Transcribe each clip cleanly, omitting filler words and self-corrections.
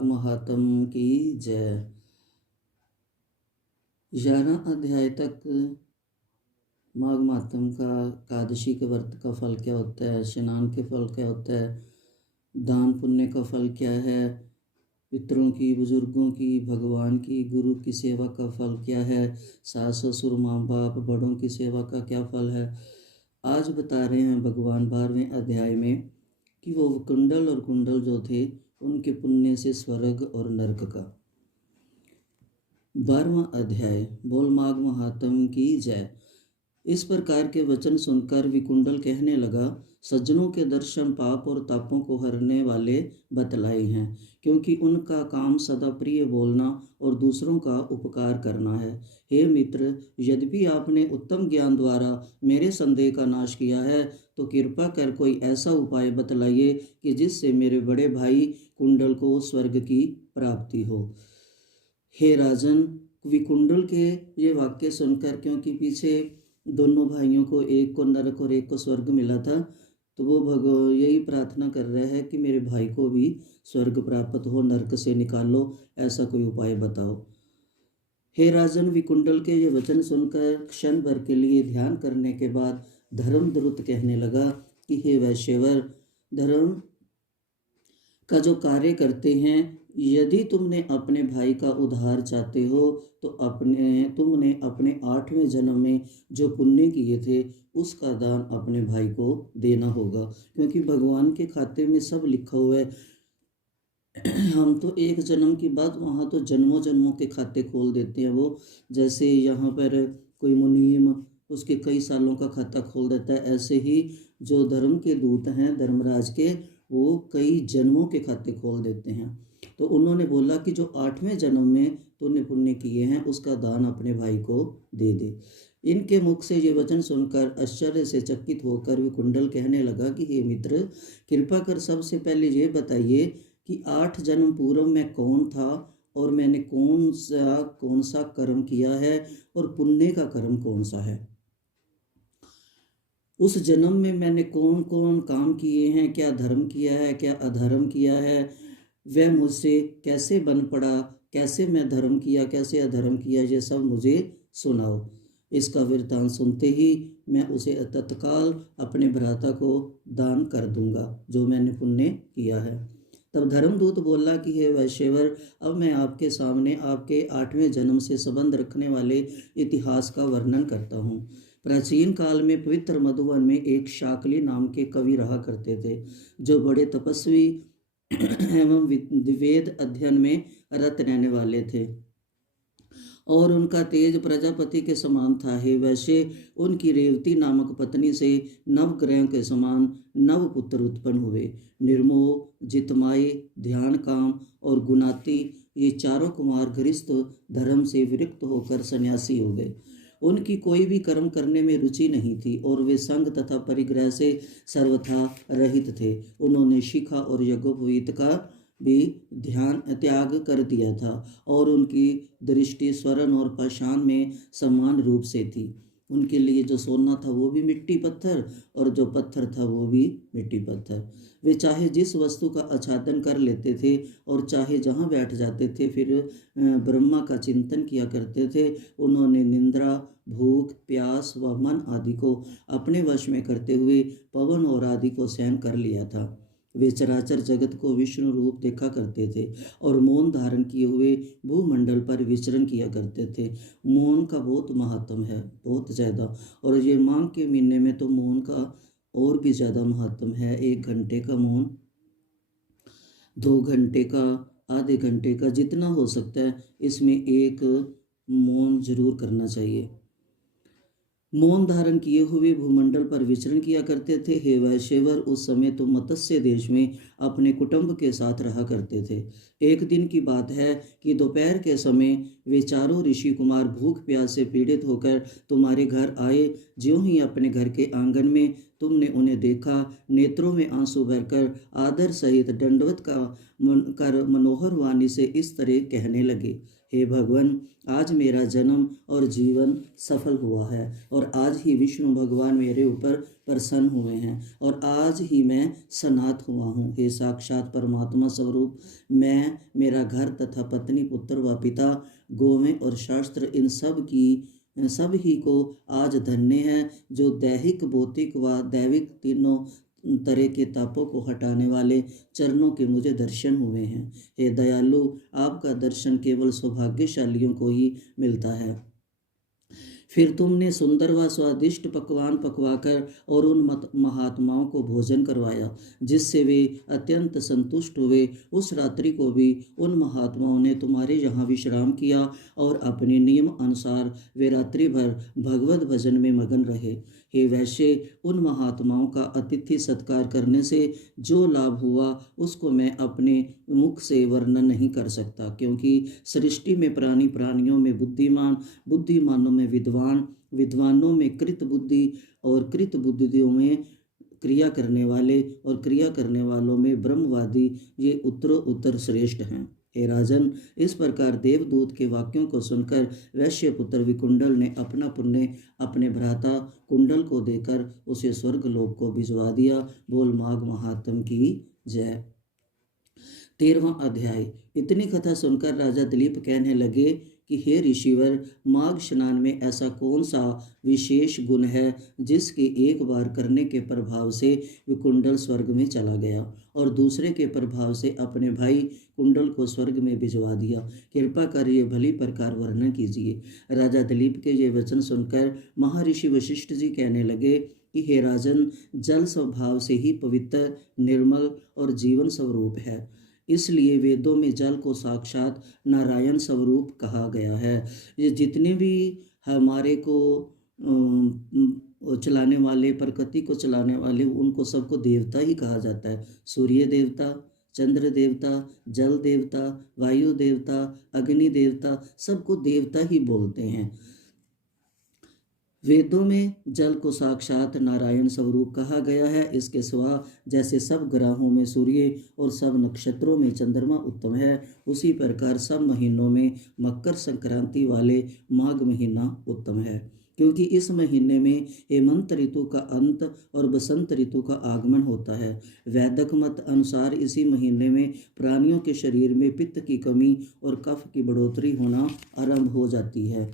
माघ महात्म की जय। 11 अध्याय तक माघ महात्म का, एकादशी के व्रत का फल क्या होता है, स्नान के फल क्या होता है, दान पुण्य का फल क्या है, पितरों की, बुजुर्गों की, भगवान की, गुरु की सेवा का फल क्या है, सास ससुर माँ बाप बड़ों की सेवा का क्या फल है। आज बता रहे हैं भगवान 12वें अध्याय में कि वो कुंडल और कुंडल जो थे उनके पुण्य से स्वर्ग और नरक का। 12वां अध्याय। बोल माघ महात्म की जय। इस प्रकार के वचन सुनकर विकुंडल कहने लगा, सज्जनों के दर्शन पाप और तापों को हरने वाले बतलाए हैं, क्योंकि उनका काम सदा प्रिय बोलना और दूसरों का उपकार करना है। हे मित्र, यद्यपि आपने उत्तम ज्ञान द्वारा मेरे संदेह का नाश किया है, तो कृपा कर कोई ऐसा उपाय बतलाइए कि जिससे मेरे बड़े भाई कुंडल को स्वर्ग की प्राप्ति हो। हे राजन, विकुंडल के ये वाक्य सुनकर, क्योंकि पीछे दोनों भाइयों को, एक को नरक और एक को स्वर्ग मिला था, तो वो यही प्रार्थना कर रहे हैं कि मेरे भाई को भी स्वर्ग प्राप्त हो, नरक से निकालो, ऐसा कोई उपाय बताओ। हे राजन, विकुंडल के ये वचन सुनकर क्षण भर के लिए ध्यान करने के बाद धर्मद्रुत कहने लगा कि हे वैश्यवर, धर्म का जो कार्य करते हैं, यदि तुमने अपने भाई का उद्धार चाहते हो तो तुमने अपने 8वें जन्म में जो पुण्य किए थे उसका दान अपने भाई को देना होगा, क्योंकि भगवान के खाते में सब लिखा हुआ है। हम तो एक जन्म की बात, वहाँ तो जन्मों जन्मों के खाते खोल देते हैं वो। जैसे यहाँ पर कोई मुनीम उसके कई सालों का खाता खोल देता है, ऐसे ही जो धर्म के दूत हैं धर्मराज के, वो कई जन्मों के खाते खोल देते हैं। तो उन्होंने बोला कि जो 8वें जन्म में तूने पुण्य किए हैं उसका दान अपने भाई को दे दे। इनके मुख से ये वचन सुनकर आश्चर्य से चकित होकर विकुंडल कहने लगा कि हे मित्र, कृपा कर सबसे पहले ये बताइए कि 8 जन्म पूर्व मैं कौन था और मैंने कौन सा कर्म किया है और पुण्य का कर्म कौन सा है। उस जन्म में मैंने कौन कौन काम किए हैं, क्या धर्म किया है, क्या अधर्म किया है, वह मुझसे कैसे बन पड़ा, कैसे मैं धर्म किया, कैसे अधर्म किया, ये सब मुझे सुनाओ। इसका वृत्तांत सुनते ही मैं उसे तत्काल अपने भ्राता को दान कर दूंगा जो मैंने पुण्य किया है। तब धर्मदूत बोला कि हे वैश्यवर, अब मैं आपके सामने आपके 8वें जन्म से संबंध रखने वाले इतिहास का वर्णन करता हूँ। प्राचीन काल में पवित्र मधुवन में एक शाकली नाम के कवि रहा करते थे, जो बड़े तपस्वी एवं वेद अध्ययन में रत रहने वाले थे और उनका तेज प्रजापति के समान था। हे वैश्य, उनकी रेवती नामक पत्नी से नवग्रह के समान नव पुत्र उत्पन्न हुए। निर्मोह, जितमाई, ध्यान काम और गुणाती, ये चारों कुमार गृहस्थ धर्म से विरक्त होकर सन्यासी हो गए। उनकी कोई भी कर्म करने में रुचि नहीं थी और वे संग तथा परिग्रह से सर्वथा रहित थे। उन्होंने शिखा और यज्ञोपवीत का भी ध्यान त्याग कर दिया था और उनकी दृष्टि स्वर्ण और पाषाण में समान रूप से थी। उनके लिए जो सोना था वो भी मिट्टी पत्थर और जो पत्थर था वो भी मिट्टी पत्थर। वे चाहे जिस वस्तु का आच्छादन कर लेते थे और चाहे जहाँ बैठ जाते थे फिर ब्रह्मा का चिंतन किया करते थे। उन्होंने निंद्रा, भूख, प्यास व मन आदि को अपने वश में करते हुए पवन और आदि को सहन कर लिया था। वे चराचर जगत को विष्णु रूप देखा करते थे और मौन धारण किए हुए भूमंडल पर विचरण किया करते थे। मौन का बहुत महत्व है, बहुत ज़्यादा, और ये माघ के महीने में तो मौन का और भी ज़्यादा महत्व है। 1 घंटे का मौन, 2 घंटे का, आधे घंटे का, जितना हो सकता है इसमें एक मौन जरूर करना चाहिए। मौन धारण किए हुए भूमंडल पर विचरण किया करते थे। हे वैश्यवर, उस समय तो मत्स्य देश में अपने कुटुंब के साथ रहा करते थे। एक दिन की बात है कि दोपहर के समय वे चारों ऋषि कुमार भूख प्यास से पीड़ित होकर तुम्हारे घर आए। ज्यों ही अपने घर के आंगन में तुमने उन्हें देखा, नेत्रों में आंसू भरकर आदर सहित दंडवत कर मनोहर वाणी से इस तरह कहने लगे, हे भगवान, आज मेरा जन्म और जीवन सफल हुआ है और आज ही विष्णु भगवान मेरे ऊपर प्रसन्न हुए हैं और आज ही मैं सनात हुआ हूँ। हे साक्षात परमात्मा स्वरूप, मैं, मेरा घर तथा पत्नी, पुत्र व पिता, गोवें और शास्त्र, इन सब ही को आज धन्य है, जो दैहिक, भौतिक व दैविक तीनों तरह के तापों को हटाने वाले चरणों के मुझे दर्शन हुए हैं। हे दयालु, आपका दर्शन केवल सौभाग्यशालियों को ही मिलता है। फिर तुमने सुंदर व स्वादिष्ट पकवान पकवाकर और उन महात्माओं को भोजन करवाया, जिससे वे अत्यंत संतुष्ट हुए। उस रात्रि को भी उन महात्माओं ने तुम्हारे यहाँ विश्राम किया और अपने नियम अनुसार वे रात्रि भर भगवत भजन में मगन रहे। हे वैश्य, उन महात्माओं का अतिथि सत्कार करने से जो लाभ हुआ उसको मैं अपने मुख से वर्णन नहीं कर सकता, क्योंकि सृष्टि में प्राणियों में बुद्धिमान, बुद्धिमानों में विद्वान, विद्वानों में कृत बुद्धि और कृत बुद्धियों में क्रिया करने वाले और क्रिया करने वालों में ब्रह्मवादी, ये उत्तरोत्तर श्रेष्ठ हैं। हे राजन, इस प्रकार देवदूत के वाक्यों को सुनकर वैश्य पुत्र विकुंडल ने अपना पुण्य अपने भ्राता कुंडल को देकर उसे स्वर्ग लोक को भिजवा दिया। बोल माघ महात्म की जय। 13वां अध्याय। इतनी कथा सुनकर राजा दिलीप कहने लगे कि हे ऋषिवर, माघ स्नान में ऐसा कौन सा विशेष गुण है जिसके एक बार करने के प्रभाव से विकुंडल स्वर्ग में चला गया और दूसरे के प्रभाव से अपने भाई कुंडल को स्वर्ग में भिजवा दिया? कृपा कर ये भली प्रकार वर्णन कीजिए। राजा दिलीप के ये वचन सुनकर महर्षि वशिष्ठ जी कहने लगे कि हे राजन, जल स्वभाव से ही पवित्र, निर्मल और जीवन स्वरूप है, इसलिए वेदों में जल को साक्षात नारायण स्वरूप कहा गया है। ये जितने भी हमारे को चलाने वाले, प्रकृति को चलाने वाले, उनको सबको देवता ही कहा जाता है। सूर्य देवता, चंद्र देवता, जल देवता, वायु देवता, अग्नि देवता, सबको देवता ही बोलते हैं। वेदों में जल को साक्षात नारायण स्वरूप कहा गया है। इसके सिवा जैसे सब ग्रहों में सूर्य और सब नक्षत्रों में चंद्रमा उत्तम है, उसी प्रकार सब महीनों में मकर संक्रांति वाले माघ महीना उत्तम है, क्योंकि इस महीने में हेमंत ऋतु का अंत और बसंत ऋतु का आगमन होता है। वैदिक मत अनुसार इसी महीने में प्राणियों के शरीर में पित्त की कमी और कफ की बढ़ोतरी होना आरंभ हो जाती है।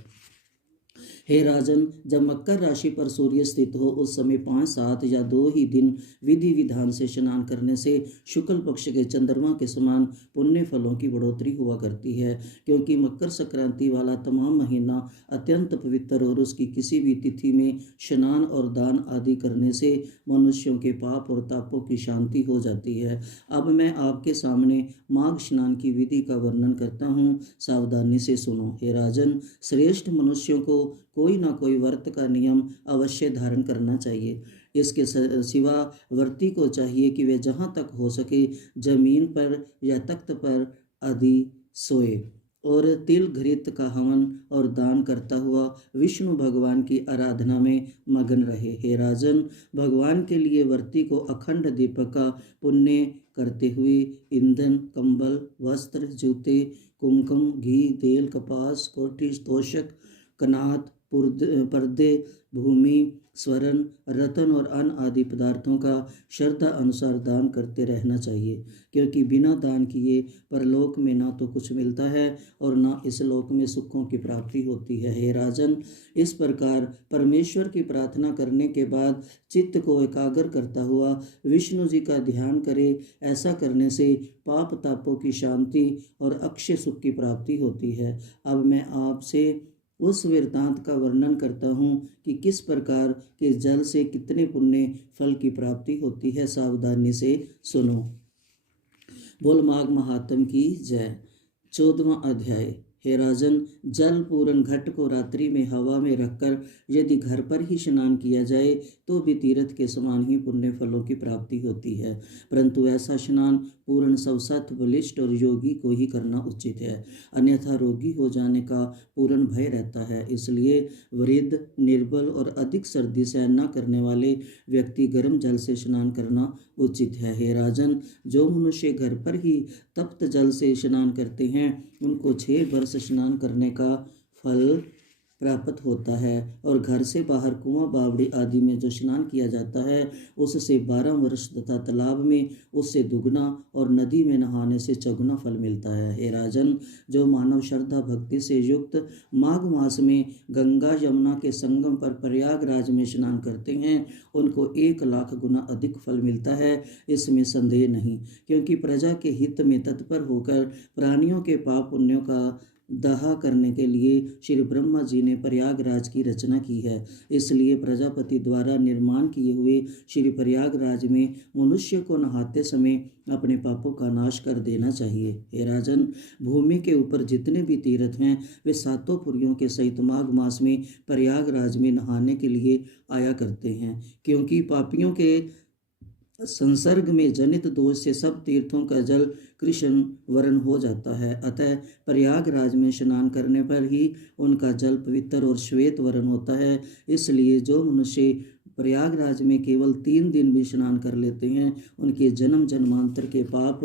हे राजन, जब मकर राशि पर सूर्य स्थित हो उस समय 5, 7 या 2 ही दिन विधि विधान से स्नान करने से शुक्ल पक्ष के चंद्रमा के समान पुण्य फलों की बढ़ोतरी हुआ करती है, क्योंकि मकर संक्रांति वाला तमाम महीना अत्यंत पवित्र और उसकी किसी भी तिथि में स्नान और दान आदि करने से मनुष्यों के पाप और तापों की शांति हो जाती है। अब मैं आपके सामने माघ स्नान की विधि का वर्णन करता हूँ, सावधानी से सुनो। हे राजन, श्रेष्ठ मनुष्यों को कोई ना कोई व्रत का नियम अवश्य धारण करना चाहिए। इसके सिवा व्रती को चाहिए कि वे जहाँ तक हो सके जमीन पर या तख्त पर आदि सोए और तिल घृत का हवन और दान करता हुआ विष्णु भगवान की आराधना में मगन रहे। हे राजन, भगवान के लिए व्रती को अखंड दीपक का पुण्य करते हुए ईंधन, कंबल, वस्त्र, जूते, कुमकुम, घी, तेल, कपास, कोठी, तोशक, कनात, पर्दे, भूमि, स्वर्ण, रतन और अन्य आदि पदार्थों का श्रद्धा अनुसार दान करते रहना चाहिए, क्योंकि बिना दान किए परलोक में ना तो कुछ मिलता है और ना इस लोक में सुखों की प्राप्ति होती है। हे राजन, इस प्रकार परमेश्वर की प्रार्थना करने के बाद चित्त को एकाग्र करता हुआ विष्णु जी का ध्यान करे। ऐसा करने से पाप तापों की शांति और अक्षय सुख की प्राप्ति होती है। अब मैं आपसे उस वृत्तांत का वर्णन करता हूँ कि किस प्रकार के जल से कितने पुण्य फल की प्राप्ति होती है। सावधानी से सुनो। बोल माघ महात्म की जय। 14वां अध्याय। हे राजन, जल पूर्ण घट को रात्रि में हवा में रखकर यदि घर पर ही स्नान किया जाए तो भी तीर्थ के समान ही पुण्य फलों की प्राप्ति होती है, परंतु ऐसा स्नान पूर्ण सवसत, बलिष्ठ और योगी को ही करना उचित है, अन्यथा रोगी हो जाने का पूर्ण भय रहता है। इसलिए वृद्ध, निर्बल और अधिक सर्दी सहन न करने वाले व्यक्ति गर्म जल से स्नान करना उचित है। हे राजन, जो मनुष्य घर पर ही तप्त जल से स्नान करते हैं उनको 6 वर्ष स्नान करने का फल प्राप्त होता है। और घर से बाहर कुआं, बावड़ी आदि में जो स्नान किया जाता है उससे 12 वर्ष तथा तालाब में उससे दुगना और नदी में नहाने से चौगुना फल मिलता है। हे राजन, जो मानव श्रद्धा भक्ति से युक्त माघ मास में गंगा यमुना के संगम पर प्रयागराज में स्नान करते हैं उनको 1 लाख गुना अधिक फल मिलता है, इसमें संदेह नहीं। क्योंकि प्रजा के हित में तत्पर होकर प्राणियों के पाप पुण्यों का दाह करने के लिए श्री ब्रह्मा जी ने प्रयागराज की रचना की है। इसलिए प्रजापति द्वारा निर्माण किए हुए श्री प्रयागराज में मनुष्य को नहाते समय अपने पापों का नाश कर देना चाहिए। हे राजन, भूमि के ऊपर जितने भी तीर्थ हैं वे 7 पुरियों के सहित माघ मास में प्रयागराज में नहाने के लिए आया करते हैं। क्योंकि पापियों के संसर्ग में जनित दोष से सब तीर्थों का जल कृष्ण वर्ण हो जाता है। अतः प्रयागराज में स्नान करने पर ही उनका जल पवित्र और श्वेत वर्ण होता है। इसलिए जो मनुष्य प्रयागराज में केवल 3 दिन भी स्नान कर लेते हैं उनके जन्म जन्मांतर के पाप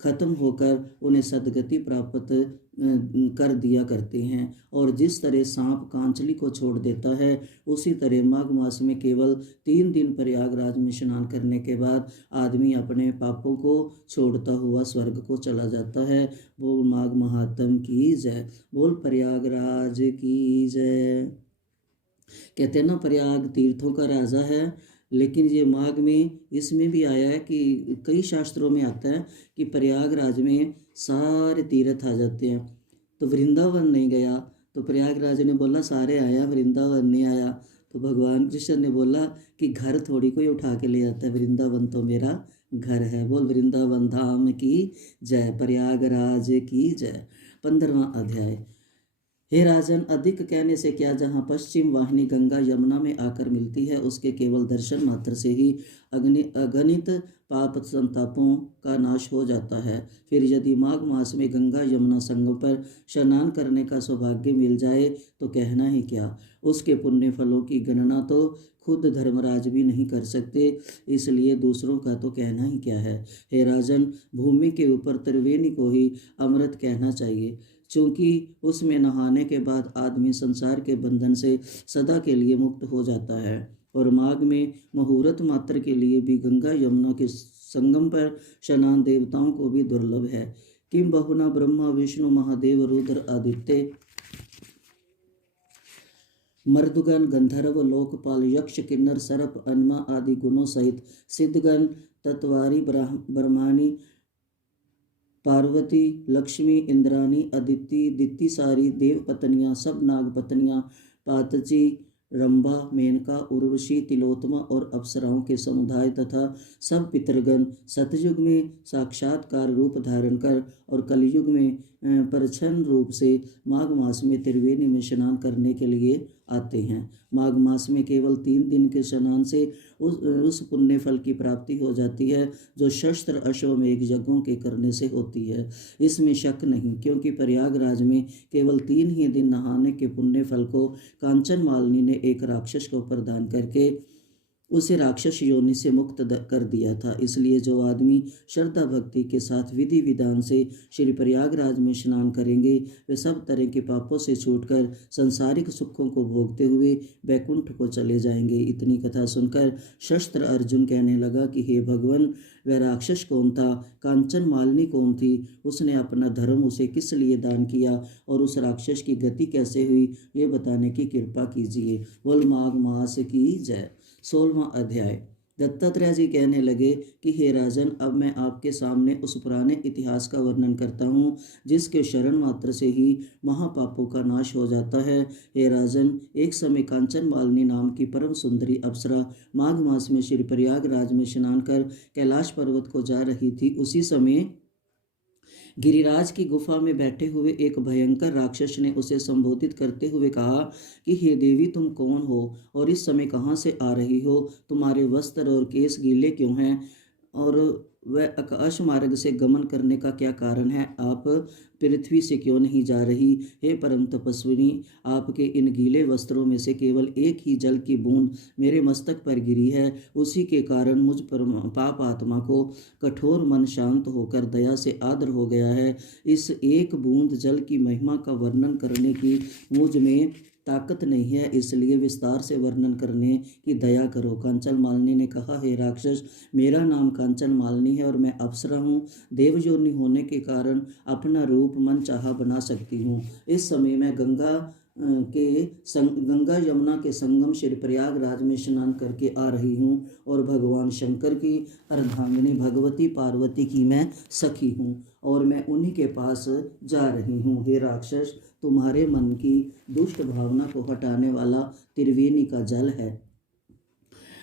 खत्म होकर उन्हें सद्गति प्राप्त कर दिया करते हैं। और जिस तरह सांप कांचली को छोड़ देता है उसी तरह माघ मास में केवल 3 दिन प्रयागराज में स्नान करने के बाद आदमी अपने पापों को छोड़ता हुआ स्वर्ग को चला जाता है। बोल माघ महात्म की जय, बोल प्रयागराज की जय। कहते हैं ना, प्रयाग तीर्थों का राजा है। लेकिन ये माघ में इसमें भी आया है कि कई शास्त्रों में आता है कि प्रयागराज में सारे तीर्थ आ जाते हैं। तो वृंदावन नहीं गया तो प्रयागराज ने बोला सारे आया, वृंदावन नहीं आया। तो भगवान कृष्ण ने बोला कि घर थोड़ी कोई उठा के ले जाता है, वृंदावन तो मेरा घर है। बोल वृंदावन धाम की जय, प्रयागराज की जय। 15वां अध्याय। हे राजन, अधिक कहने से क्या, जहाँ पश्चिम वाहिनी गंगा यमुना में आकर मिलती है उसके केवल दर्शन मात्र से ही अगणित पाप संतापों का नाश हो जाता है। फिर यदि माघ मास में गंगा यमुना संगम पर स्नान करने का सौभाग्य मिल जाए तो कहना ही क्या। उसके पुण्य फलों की गणना तो खुद धर्मराज भी नहीं कर सकते, इसलिए दूसरों का तो कहना ही क्या है। हे राजन, भूमि के ऊपर त्रिवेणी को ही अमृत कहना चाहिए, चूँकि उसमें नहाने के बाद आदमी संसार के बंधन से सदा के लिए मुक्त हो जाता है। और माघ में मुहूर्त मात्र के लिए भी गंगा यमुना के संगम पर स्नान देवताओं को भी दुर्लभ है। किम बहुना ब्रह्मा विष्णु महादेव रुद्र आदित्य मर्दुगण गंधर्व लोकपाल यक्ष किन्नर सर्प अन्मा आदि गुणों सहित सिद्धगण तत्वारी ब्रह्माणी पार्वती लक्ष्मी इंद्राणी अदिति दित्तिसारी देवपत्नियाँ सब नागपत्नियाँ पातची रंभा मेनका उर्वशी तिलोत्मा और अप्सराओं के समुदाय तथा सब पितृगण सतयुग में साक्षात्कार रूप धारण कर और कलयुग में परछन रूप से माघ मास में त्रिवेणी में स्नान करने के लिए आते हैं। माघ मास में केवल 3 दिन के स्नान से उस पुण्य फल की प्राप्ति हो जाती है जो शस्त्र अश्वमेघ यज्ञों के करने से होती है। इसमें शक नहीं, क्योंकि प्रयागराज में केवल 3 ही दिन नहाने के पुण्य फल को कांचन मालिनी ने एक राक्षस को प्रदान करके उसे राक्षस योनि से मुक्त कर दिया था। इसलिए जो आदमी श्रद्धा भक्ति के साथ विधि विधान से श्री प्रयागराज में स्नान करेंगे वे सब तरह के पापों से छूटकर सांसारिक सुखों को भोगते हुए वैकुंठ को चले जाएंगे। इतनी कथा सुनकर शस्त्र अर्जुन कहने लगा कि हे भगवान, वह राक्षस कौन था, कांचन मालिनी कौन थी, उसने अपना धर्म उसे किस लिए दान किया और उस राक्षस की गति कैसे हुई, ये बताने की कृपा कीजिए। बोल माघ मास की जय। 16वां अध्याय। दत्तात्रेय जी कहने लगे कि हे राजन, अब मैं आपके सामने उस पुराने इतिहास का वर्णन करता हूँ जिसके शरण मात्र से ही महापापों का नाश हो जाता है। हे राजन, एक समय कांचन मालिनी नाम की परम सुंदरी अप्सरा माघ मास में श्री प्रयागराज में स्नान कर कैलाश पर्वत को जा रही थी। उसी समय गिरिराज की गुफा में बैठे हुए एक भयंकर राक्षस ने उसे संबोधित करते हुए कहा कि हे देवी, तुम कौन हो और इस समय कहाँ से आ रही हो, तुम्हारे वस्त्र और केस गीले क्यों हैं और वह आकाश मार्ग से गमन करने का क्या कारण है? आप पृथ्वी से क्यों नहीं जा रही? हे परम तपस्विनी, आपके इन गीले वस्त्रों में से केवल एक ही जल की बूंद मेरे मस्तक पर गिरी है। उसी के कारण मुझ पर पाप आत्मा को कठोर मन शांत होकर दया से आर्द्र हो गया है। इस एक बूंद जल की महिमा का वर्णन करने की मुझ में ताकत नहीं है, इसलिए विस्तार से वर्णन करने की दया करो। कांचन मालिनी ने कहा, हे राक्षस, मेरा नाम कांचन मालिनी है और मैं अप्सरा हूँ। देवयोनि होने के कारण अपना रूप मन चाहा बना सकती हूँ। इस समय मैं गंगा यमुना के संगम श्री प्रयागराज में स्नान करके आ रही हूँ और भगवान शंकर की अर्धांगिनी भगवती पार्वती की मैं सखी हूँ और मैं उन्हीं के पास जा रही हूँ। हे राक्षस, तुम्हारे मन की दुष्ट भावना को हटाने वाला त्रिवेणी का जल है,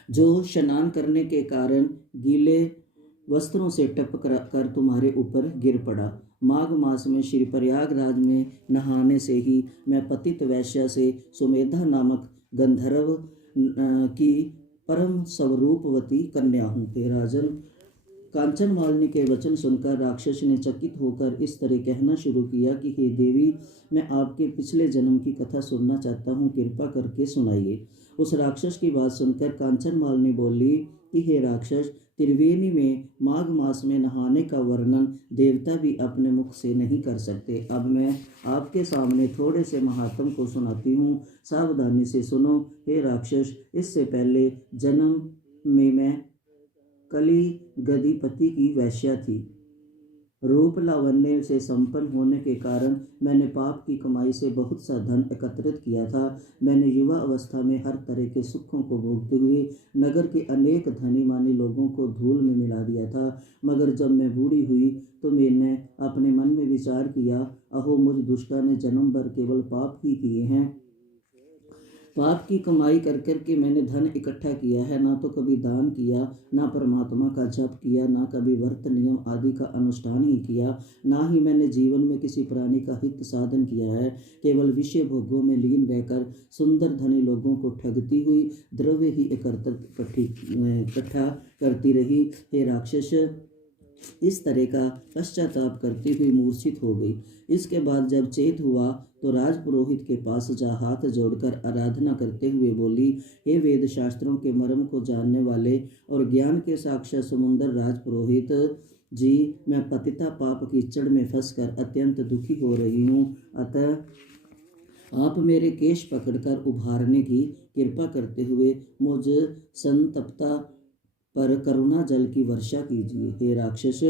जो स्नान करने के कारण गीले वस्त्रों से टपक कर तुम्हारे ऊपर गिर पड़ा। माघ मास में श्री प्रयागराज में नहाने से ही मैं पतित वैश्या से सुमेधा नामक गंधर्व की परम स्वरूपवती कन्या हूँ। हे राजन, कांचन मालिनी के वचन सुनकर राक्षस ने चकित होकर इस तरह कहना शुरू किया कि हे देवी, मैं आपके पिछले जन्म की कथा सुनना चाहता हूँ, कृपा करके सुनाइए। उस राक्षस की बात सुनकर कांचन मालिनी बोली कि हे राक्षस, त्रिवेणी में माघ मास में नहाने का वर्णन देवता भी अपने मुख से नहीं कर सकते। अब मैं आपके सामने थोड़े से महात्म को सुनाती हूँ, सावधानी से सुनो। हे राक्षस, इससे पहले जन्म में मैं कली गदिपति की वैश्या थी। रूप लावण्य से संपन्न होने के कारण मैंने पाप की कमाई से बहुत सा धन एकत्रित किया था। मैंने युवा अवस्था में हर तरह के सुखों को भोगते हुए नगर के अनेक धनी मानी लोगों को धूल में मिला दिया था। मगर जब मैं बूढ़ी हुई तो मैंने अपने मन में विचार किया, अहो मुझ दुष्टा ने जन्म भर केवल पाप ही किए हैं। पाप की कमाई कर कर के मैंने धन इकट्ठा किया है, ना तो कभी दान किया, ना परमात्मा का जप किया, ना कभी व्रत नियम आदि का अनुष्ठान ही किया, ना ही मैंने जीवन में किसी प्राणी का हित साधन किया है। केवल विषय भोगों में लीन रहकर सुंदर धनी लोगों को ठगती हुई द्रव्य ही इकट्ठा करती रही। हे राक्षस, इस तरह का पश्चाताप करती हुई मूर्छित हो गई। इसके बाद जब चेत हुआ तो राजपुरोहित के पास जा हाथ जोड़कर आराधना करते हुए बोली, हे वेद शास्त्रों के मर्म को जानने वाले और ज्ञान के साक्षात समुंदर राजपुरोहित जी, मैं पतिता पाप कीचड़ में फंसकर अत्यंत दुखी हो रही हूँ। अतः आप मेरे केश पकड़कर उभारने की कृपा करते हुए मुझ संतप्ता पर करुणा जल की वर्षा कीजिए। हे राक्षस,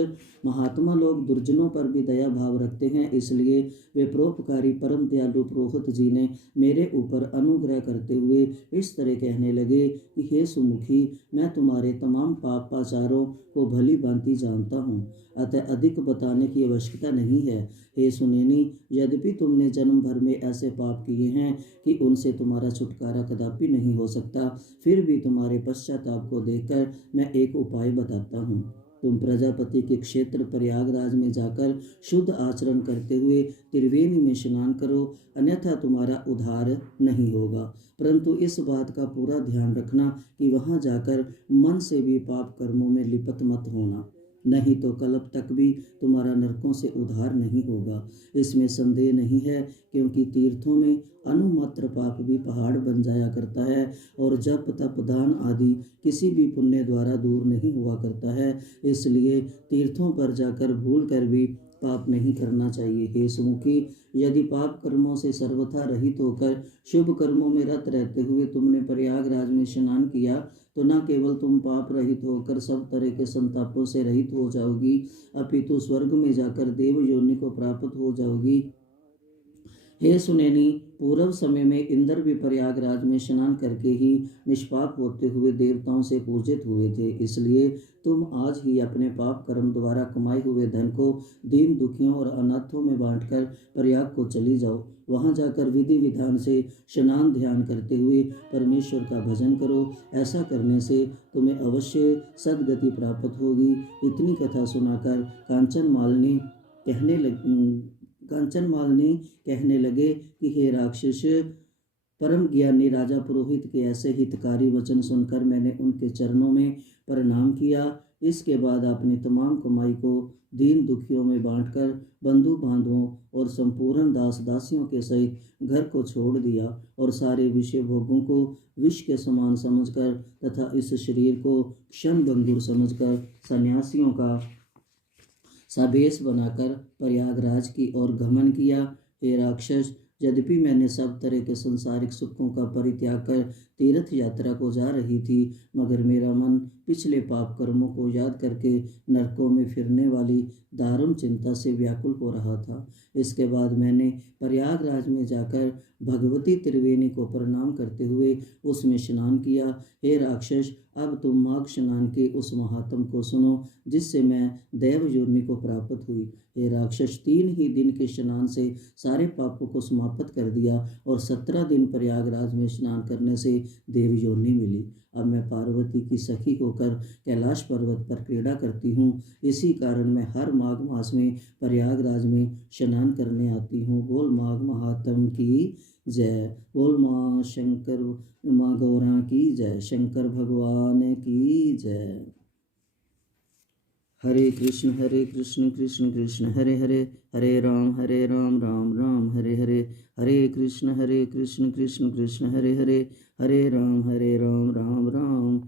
महात्मा लोग दुर्जनों पर भी दया भाव रखते हैं, इसलिए वे परोपकारी परम दयालु पुरोहित जी ने मेरे ऊपर अनुग्रह करते हुए इस तरह कहने लगे कि हे सुमुखी, मैं तुम्हारे तमाम पापाचारों को भली भांति जानता हूँ, अतः अधिक बताने की आवश्यकता नहीं है। हे सुनैनी, यद्यपि तुमने जन्म भर में ऐसे पाप किए हैं कि उनसे तुम्हारा छुटकारा कदापि नहीं हो सकता, फिर भी तुम्हारे पश्चाताप को देखकर मैं एक उपाय बताता हूँ। तुम प्रजापति के क्षेत्र प्रयागराज में जाकर शुद्ध आचरण करते हुए त्रिवेणी में स्नान करो, अन्यथा तुम्हारा उद्धार नहीं होगा। परंतु इस बात का पूरा ध्यान रखना कि वहां जाकर मन से भी पाप कर्मों में लिप्त मत होना, नहीं तो कल्प तक भी तुम्हारा नरकों से उद्धार नहीं होगा। इसमें संदेह नहीं है, क्योंकि तीर्थों में अनुमात्र पाप भी पहाड़ बन जाया करता है और जप तप दान आदि किसी भी पुण्य द्वारा दूर नहीं हुआ करता है। इसलिए तीर्थों पर जाकर भूल कर भी पाप नहीं करना चाहिए। हे सुमुखी, यदि पाप कर्मों से सर्वथा रहित होकर शुभ कर्मों में रत रहते हुए तुमने प्रयागराज में स्नान किया तो न केवल तुम पाप रहित होकर सब तरह के संतापों से रहित हो जाओगी, अपितु स्वर्ग में जाकर देव योनि को प्राप्त हो जाओगी। हे सुनैनी, पूर्व समय में इंद्र भी प्रयागराज में स्नान करके ही निष्पाप होते हुए देवताओं से पूजित हुए थे। इसलिए तुम आज ही अपने पाप कर्म द्वारा कमाए हुए धन को दीन दुखियों और अनाथों में बांटकर प्रयाग को चली जाओ। वहां जाकर विधि विधान से स्नान ध्यान करते हुए परमेश्वर का भजन करो। ऐसा करने से तुम्हें अवश्य सद्गति प्राप्त होगी। इतनी कथा सुनाकर कांचन मालिनी कहने लगे कि हे राक्षस, परम ज्ञानी राजा पुरोहित के ऐसे हितकारी वचन सुनकर मैंने उनके चरणों में प्रणाम किया। इसके बाद अपनी तमाम कमाई को दीन दुखियों में बांटकर बंधु बांधवों और संपूर्ण दास दासियों के सहित घर को छोड़ दिया और सारे विषय भोगों को विष के समान समझकर तथा इस शरीर को क्षण भंगुर समझकर सन्यासियों का सावेश बनाकर प्रयागराज की ओर गमन किया। हे राक्षस, यद्यपि मैंने सब तरह के संसारिक सुखों का परित्याग कर तीर्थ यात्रा को जा रही थी, मगर मेरा मन पिछले पाप कर्मों को याद करके नरकों में फिरने वाली दारुण चिंता से व्याकुल हो रहा था। इसके बाद मैंने प्रयागराज में जाकर भगवती त्रिवेणी को प्रणाम करते हुए उसमें स्नान किया। हे राक्षस, अब तुम माघ स्नान के उस महात्म को सुनो जिससे मैं देव योनि को प्राप्त हुई। हे राक्षस, 3 ही दिन के स्नान से सारे पापों को समाप्त कर दिया और 17 दिन प्रयागराज में स्नान करने से देव योनि मिली। अब मैं पार्वती की सखी होकर कैलाश पर्वत पर क्रीड़ा करती हूँ। इसी कारण मैं हर माघ मास में प्रयागराज में स्नान करने आती हूँ। बोल माघ महात्म की जय। बोल माँ शंकर, माँ गौरा की जय। शंकर भगवान की जय। हरे कृष्ण कृष्ण कृष्ण हरे हरे, हरे राम राम राम हरे हरे, हरे कृष्ण कृष्ण कृष्ण हरे हरे, हरे राम राम राम